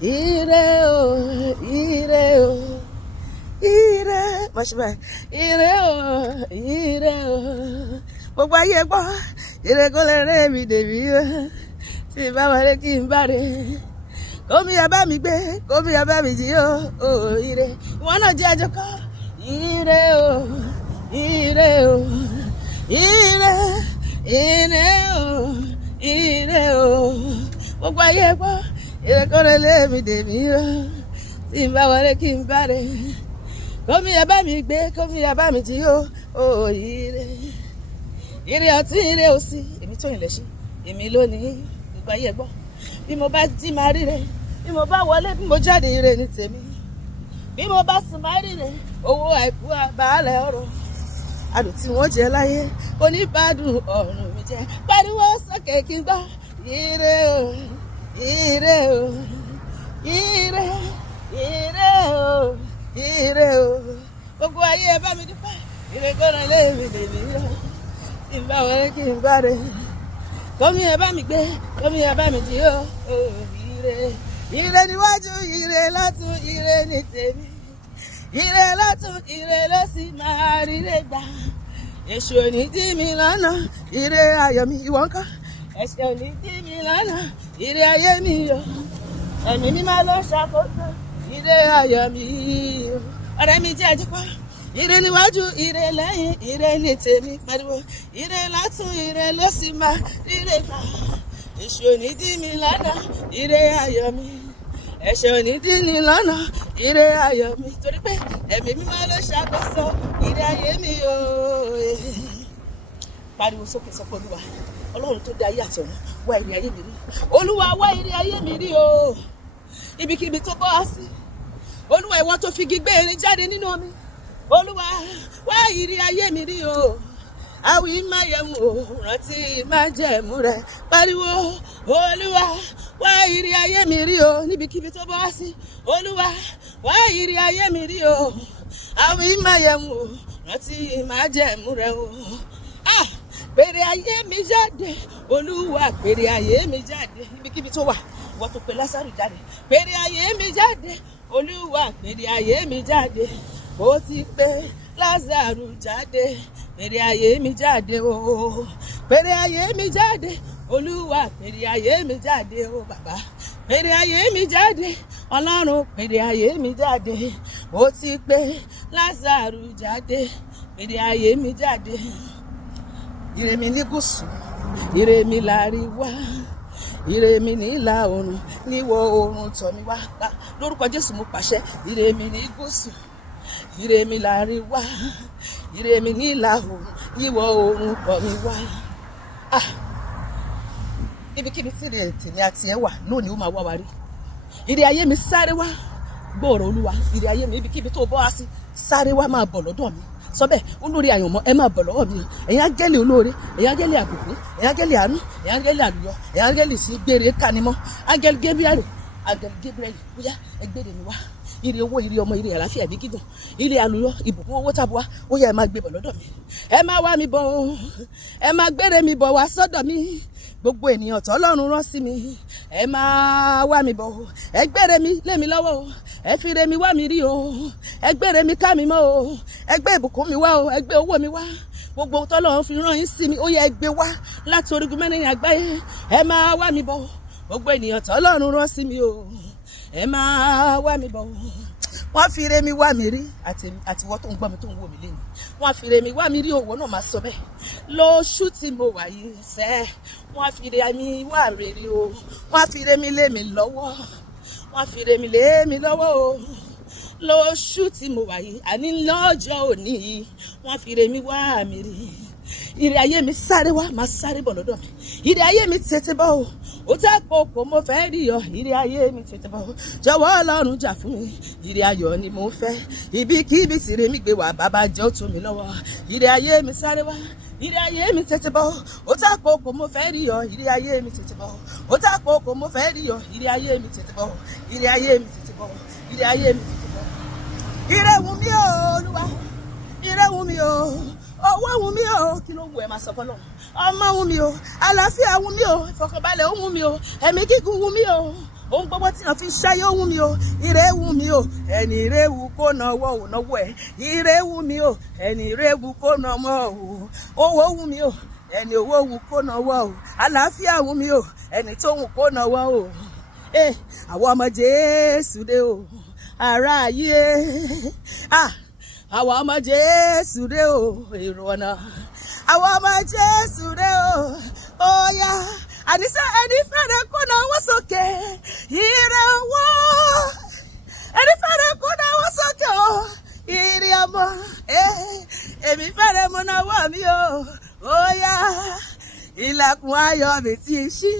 ire o, ire o, ire. Má ṣe báyìí. Ire o, ire o. Gbogbo ayé gbọ́, ire kó lè rẹ́ mi dèbí o. Tí n bá wọlé kí n bá rè. Kómi ẹ bá mi gbé, kómi ẹ bá mi jí o, ire. Ìwọ náà jẹ́ àjọkọ́. Ire o, ire o, ire, ire o, ire o. Gbogbo ayé gbọ́, ire kó lè lé mi dèbí o. Tí n bá wọlé kí n bá rè. Kómi ẹ bá mi gbé, kómi ẹ bá mi jí o, ire. Ire ọtí, ire òsì, èmi tó yìn lẹ́sí, èmi lónìí, gbogbo ayé gbọ́. Bí mo bá jí máa ríre, bí mo bá wọlé, bí mo jáde, ire ní tèmi. Bí mo bá sùn máa ríre, owó àìkú àbálẹ̀ ọ̀rọ̀. Adùn tí wọ́n jẹ láyé, oníbàdùn ọ̀run mi jẹ. Pariwo sókè kí n gbọ́. Ire o, ire o, ire, ire o, ire o. Gbogbo ayé ẹ bá mi dúpẹ́, ire gbọ́dọ̀ lé mi lèmi lọ. Tí n bá wọlé kí n bá rè. Kómi ẹ bá mi gbé, kómi ẹ bá mi jí o, ire. Ire níwájú, ire lọ́tún, ire ní tèmi. Ire lọ́tún, ire ló sì máa ríre gbà. Èṣù ò ní dí mi lọ́nà, ire ayọ̀ mi ìwọ ńkọ́. Èṣù ò ní dí mi lọ́nà, ire ayé mi o. Ẹ̀mí mímọ́ ló ṣàkóso, ire ayọ̀ mi o. Ọ̀rẹ́ mi jẹ́ àjẹpọ̀. Ire níwájú, ire lẹ́yìn, ire ní tèmi. Pariwo, ire lọ́tún, ire ló sì máa ríre gbà. Èṣù ò ní dí mi lọ́nà, ire ayọ̀ mi. Ẹ̀ṣẹ̀ ò ní dí mi lọ́nà, ire ayọ̀ mi. Torí pé ẹ̀mí mímọ́ ló ṣàkóso, ire ayé mi o. Pariwo sókè sọ pé Olúwa, Ọlọ́run tó dá ayé àtọ̀run, wá ire ayé mi rí. Olúwa, wá ire ayé mi rí o. Ibikíbi tó bọ́ wá sí. Olúwa, ìwọ tó fi igi gbé erin jáde nínú omi. Olúwa, wá ire ayé mi rí o. Àwí má yẹ̀mú o, rántí má jẹ̀mú rẹ̀. Pariwo, Olúwa, wá ire ayé mi rí o. Níbikíbi tó bọ́ wá sí. Olúwa, wá ire ayé mi rí o. Àwí má yẹ̀mú o, rántí má jẹ̀mú rẹ̀ o. Pèrè ayé mi jáde, Olúwa, pèrè ayé mi jáde. Níbikíbi tó wà, ìwọ tó pe Lásárù jáde. Pèrè ayé mi jáde, Olúwa, pèrè ayé mi jáde. Ó ti pè Lásárù jáde, pèrè ayé mi jáde o. Pèrè ayé mi jáde, Olúwa, pèrè ayé mi jáde o bàbá. Pèrè ayé mi jáde, Ọlọ́run, pèrè ayé mi jáde. Ó ti pè Lásárù jáde, pèrè ayé mi jáde. Ire mi ní gúúsù, ire mi láríwá, ire mi ní ìlà oòrùn, níwọ̀ oòrùn tọ̀ mí wá. Lórúkọ Jésù mo pàṣẹ, ire mi ní gúúsù, ire mi láríwá, ire mi ní ìlà oòrùn, níwọ̀ oòrùn tọ̀ mí wá. Ibikíbi tí ire tèmi àti ẹ wà lónìí ó máa wá wa rí. Ire ayé mi sáré wá, gbòòrò Olúwa. Ire ayé mi ibikíbi tó bọ́ wá sí, sáré wá máa bọ̀ lọ́dọ̀ mi. Sọ bẹ́ẹ̀, olórí àyànmọ́ ẹ máa bọ̀ lọ́wọ́ mi. Ẹ̀yin áńgẹ́lì olóore, ẹ̀yin áńgẹ́lì àbùkún, ẹ̀yin áńgẹ́lì àánú, ẹ̀yin áńgẹ́lì àlùyọ, ẹ̀yin áńgẹ́lì sí gbére kanimọ́, áńgẹ́lì Gabriel, áńgẹ́lì Gabriel, bóyá ẹgbẹ́rẹ́ mi wá. Ire owó, ire ọmọ, ire àlàáfíà, ìbí gígùn, ire àlùyọ, ìbùkún owó tàbúà, ó yá ẹ máa gbé bọ̀ lọ́dọ̀ mi. Ẹ máa wá mi bọ̀, ẹ máa gbére mi bọ̀ wá sọ́dọ̀ mi. Gbogbo ènìyàn t'Ọlọ́run rán sí mi, ẹ máa wá mi bọ̀, ẹ gbére mi lé mi lọ́wọ́ o. Ẹ fi ire mi wá mi rí o. Ẹ gbére mi ká mi mọ́ o. Ẹ gbé ìbùkún mi wá o. Ẹ gbé owó mi wá. Gbogbo t'Ọlọ́run fi rán yín sí mi, ó yẹ ẹ gbé wá láti orígun mẹ́rin àgbáyé. Ẹ máa wá mi bọ̀. Gbogbo ènìyàn t'Ọlọ́run rán sí mi o. Ẹ máa wá mi bọ̀. Wọ́n fi ire mi wá mi rí, àti wọ́n tó ń gbọ́ mi tó ń wò mí lẹ́nu. Wọ́n fi ire mi wá mi rí, òwò náà máa sọ bẹ́ẹ̀. Lóṣù tí mo wà yìí sẹ́, wọ́n fi ire mi wá rere o. Wọ́n fi ire mi lé mi lọ́wọ́. Wọ́n fi ire mi lé mi lọ́wọ́ o. Lóṣù tí mo wà yìí, àní lọ́jọ́ òní, wọ́n fi ire mi wá mi rí. Ire ayé mi sáré wá, máa sáré bọ̀ lọ́dọ̀ mi. Ire ayé mi tètè bọ̀ o. Ó ta kókó mo fẹ́ rí ọ. Ire ayé mi tètè bọ̀ o. Jọ̀wọ́ Ọlọ́run jà fún mi. Ire ayọ̀ ni mo fẹ́. Ibikíbi tí ire mi gbé wá, bàbá jẹ́ ó tó mi lọ́wọ́. Ire ayé mi sáré wá. Ire ayé mi tètè bọ̀ o. Ó ta kókó mo fẹ́ rí ọ. Ire ayé mi tètè bọ̀ o. Ó ta kókó mo fẹ́ rí ọ. Ire ayé mi tètè bọ̀ o. Ire ayé mi tètè bọ̀ o. Ire ayé mi tètè bọ̀ o. Ire wù mí o, Olúwa. Ire wù mí o. Owó wù mí o. Kí ló wù ẹ́ máa sọ fọ́lọ́run? Ọmọ wù mí o. Àlàáfíà wù mí o. Ìfọ̀kànbalẹ̀ wù mí o. Ẹ̀mí gígùn wù mí o. ohun gbogbo tí wọ́n fi ṣáyé ó wù mí o, ire wù mí o, ẹni ire wù kó náwó ò náwó ẹ̀, ire wù mí o, ẹni ire wù kó náwó ò, owó wù mí o, ẹni owó wù kó náwó ò, àlàáfíà wù mí o, ẹni tó wù kó náwó ò. Àwọn ọmọ Jésù dé o, ará ayé, àwọn ọmọ Jésù dé o, èrò ọ̀nà, àwọn ọmọ Jésù dé o, ó yá, àníṣe ẹni fẹ́rẹ̀ kó náwó sókè, ire owó, ẹni fẹ́rẹ̀ kó náwó sókè o, ire ọmọ, èmi fẹ́rẹ̀ mọ náwó mi o, ó yá, ilẹ̀kùn ayọ̀ mi ti ṣí,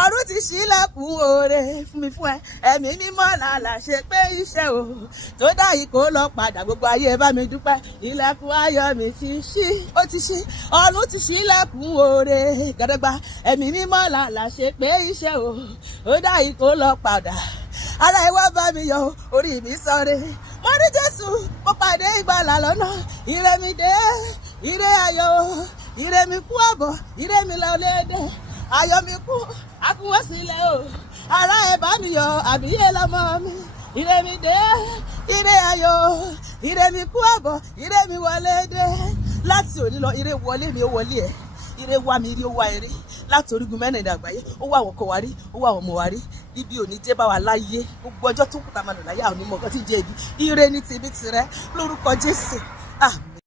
ọ̀run ti ṣí ilẹ̀kùn oore fún mi fún ẹ, ẹ̀mí mímọ́ làlà ṣe pé iṣẹ́ o tó dá yìí kó lọ padà, gbogbo ayé bá mi dúpẹ́, ilẹ̀kùn ayọ̀ mi ti ṣí, ó ti ṣí, ọ̀run ti ṣí ilẹ̀kùn oore gàdàgbà, ẹ̀mí mímọ́ làlà ṣe pé iṣẹ́ o tó dá yìí kó lọ padà, ara ẹ wá bá mi yọ̀, orí mi sọ̀rẹ́, mo rí Jésù, mo pàdé ìgbàlà lọ́nà, ire mi dé, ire ayọ̀, ire mi kú àbọ̀, ire mi lọ lédè, ayọ̀ mi kú, akúwọ́ sílẹ̀ o, ara ẹ̀ bá mi yọ̀, àbíyé lọ́mọ mi, ire mi dé, ire ayọ̀, ire mi kú àbọ̀, ire mi wọlé dé, láti òní lọ ire wọlé mi ó wọlé ẹ̀, ire wá mi rí ó wá eré, láti orígun mẹ́rin àgbáyé, ó wá àwọn ọkọ wa rí, ó wá àwọn ọmọ wa rí, níbi òní jẹ́ bá wa láyé, gbogbo ọjọ́ tó kù tá a máa lò láyé àwọn onímọ̀ kan tí ń jẹ́ ibi, ire ní tèmi tirẹ̀ lórúkọ Jésù.